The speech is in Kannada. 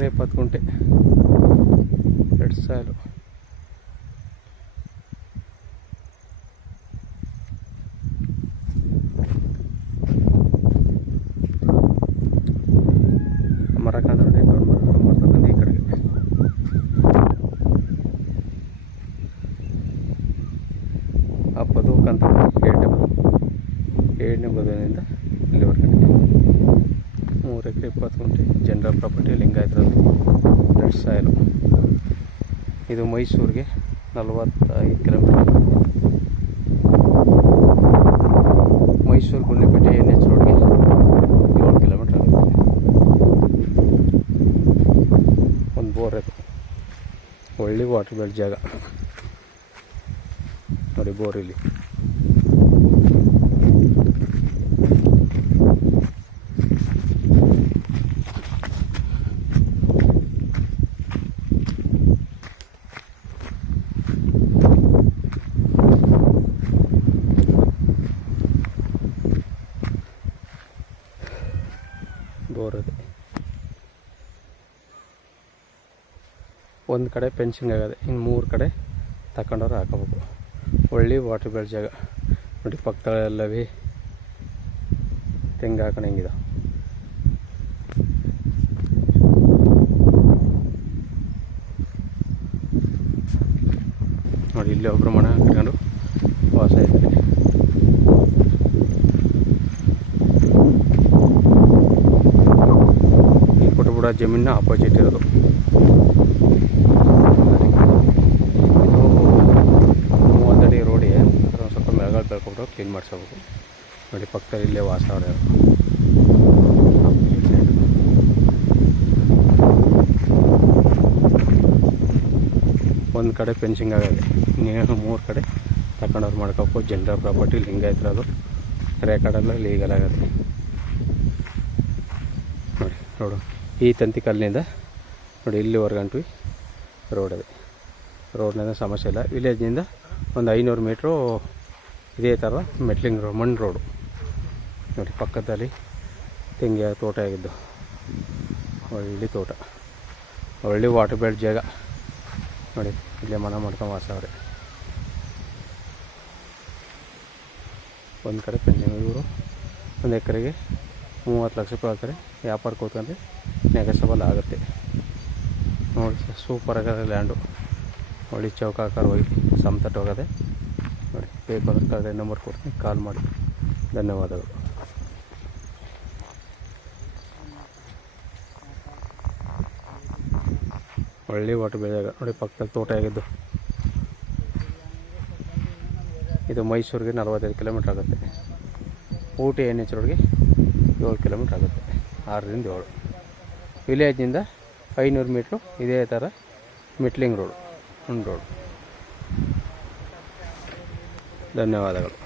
ಎಕರೆ 20 ಗುಂಟೆ ರೆಡ್ ಸಾಯಿಲು. ಮರ ಕಾಣ್ತದೆ ಬರ್ತಕ್ಕಂಥ ಈ ಕಡೆಗೆ ಹಬ್ಬದು ಕಂತ 7ನೇ ಬದುವಿನಿಂದ ಇಲ್ಲಿವರೆಗೆ 3 ಎಕರೆ 20 ಗುಂಟೆ general property Lingayat red soil. ಇದು ಮೈಸೂರಿಗೆ 45 ಕಿಲೋಮೀಟರ್. ಮೈಸೂರು ಗುಂಡ್ಲುಪೇಟೆ NH ರೋಡ್ಗೆ 7 ಕಿಲೋಮೀಟರ್ ಆಗುತ್ತೆ. ಒಂದು ಬೋರ್ ಅದು, ಒಳ್ಳೆ ವಾಟರ್ ಬೆಲ್ಟ್ ಜಾಗ ನೋಡಿ. ಬೋರ್ ಇಲ್ಲಿ ಬೋರ್ ಇದೆ. ಒಂದು ಕಡೆ ಫೆನ್ಸಿಂಗ್ ಆಗದೆ, ಇನ್ನು 3 ಕಡೆ ತಗೊಂಡವ್ರು ಹಾಕೋಬೇಕು. ಒಳ್ಳೆ ವಾಟರ್ ಬೆಲ್ಟ್ ಜಾಗ ನೋಡಿ. ಪಕ್ಕದಲ್ಲವೇ ತೆಂಗು ಹಾಕೊಂಡಂಗಿದೆ. ನೋಡಿ ಇಲ್ಲಿ ಒಬ್ಬರು ಮನೆ ಕಟ್ಕೊಂಡು ವಾಸ ಇದ್ದಾರೆ. ಈ ಕೊಟ್ಟಬುಡ ಜಮೀನಿನ ಆಪೋಸಿಟ್ ಇರೋದು. ಬೆಳ್ಕೊಬಿಟ್ಟು ಕ್ಲೀನ್ ಮಾಡಿಸ್ಕೋಬೇಕು ನೋಡಿ. ಪಕ್ಕದಲ್ಲಿ ಇಲ್ಲೇ ವಾಸ ಅವ್ರೆ. ಒಂದು ಕಡೆ ಫೆನ್ಸಿಂಗ್ ಆಗದೆ, ಇನ್ನೇನು 3 ಕಡೆ ತಗೊಂಡವ್ರು ಮಾಡ್ಕೋಬೇಕು. ಜನರಲ್ ಪ್ರಾಪರ್ಟಿ ಲಿಂಗಾಯತರದು, ರೇಕಾಡೆಲ್ಲ ಲೀಗಲ್ ಆಗುತ್ತೆ ನೋಡಿ. ರೋಡು ಈ ತಂತಿ ಕಲ್ಲಿನಿಂದ ನೋಡಿ ಇಲ್ಲಿವರೆಗಂಟು ರೋಡ್ ಇದೆ. ರೋಡ್ನಿಂದ ಸಮಸ್ಯೆ ಇಲ್ಲ. ವಿಲೇಜ್ನಿಂದ ಒಂದು 500 ಮೀಟ್ರು ಇದೇ ಥರ ಮೆಟ್ಲಿಂಗ್ ರೋಡ್, ಮಣ್ಣು ರೋಡು ನೋಡಿ. ಪಕ್ಕದಲ್ಲಿ ತೆಂಗಿನ ತೋಟ ಆಗಿದ್ದು, ಒಳ್ಳೆ ತೋಟ, ಒಳ್ಳೆ ವಾಟರ್ ಬೆಲ್ಟ್ ಜಾಗ ನೋಡಿ. ಇಲ್ಲೇ ಮನೆ ಮಾಡ್ಕೊಂಡು ವಾಸ ಅವ್ರೆ. ಒಂದು ಕಡೆ ಪೆಂಡಿಂಗ್. ಇವರು 1 ಎಕರೆಗೆ 30 ಲಕ್ಷ ರೂಪಾಯಿ ಹಾಕ್ತಾರೆ. ವ್ಯಾಪಾರಕ್ಕೆ ಹೋಗ್ತಂದ್ರೆ ನೆಗೆಸಬಲ್ ಆಗುತ್ತೆ ನೋಡಿ. ಸೂಪರ್ ಆಗದೆ ಲ್ಯಾಂಡು, ಒಳ್ಳೆ ಚೌಕಾಕಾರವಾಗಿ ಸಮತಟ್ಟು ಹೋಗದೆ ನೋಡಿ. ಬೇಕು ಅಂದ್ರೆ ಕಡೆ ನಂಬರ್ ಕೊಡ್ತೀನಿ, ಕಾಲ್ ಮಾಡಿ. ಧನ್ಯವಾದಗಳು. ಒಳ್ಳೆ ವಾಟರ್ ಬೆಳೆ ಜಾಗ ನೋಡಿ. ಪಕ್ಕದಲ್ಲಿ ತೋಟ ಆಗಿದ್ದು. ಇದು ಮೈಸೂರಿಗೆ 45 ಕಿಲೋಮೀಟ್ರ್ ಆಗುತ್ತೆ. ಊಟಿ NH ರೋಡ್ಗೆ 7 ಕಿಲೋಮೀಟ್ರ್ ಆಗುತ್ತೆ. 6ರಿಂದ 7. ವಿಲೇಜ್ನಿಂದ 500 ಮೀಟ್ರು ಇದೇ ಥರ ಮೆಟ್ಲಿಂಗ್ ರೋಡು, ಒಂದು ರೋಡು. ಧನ್ಯವಾದಗಳು.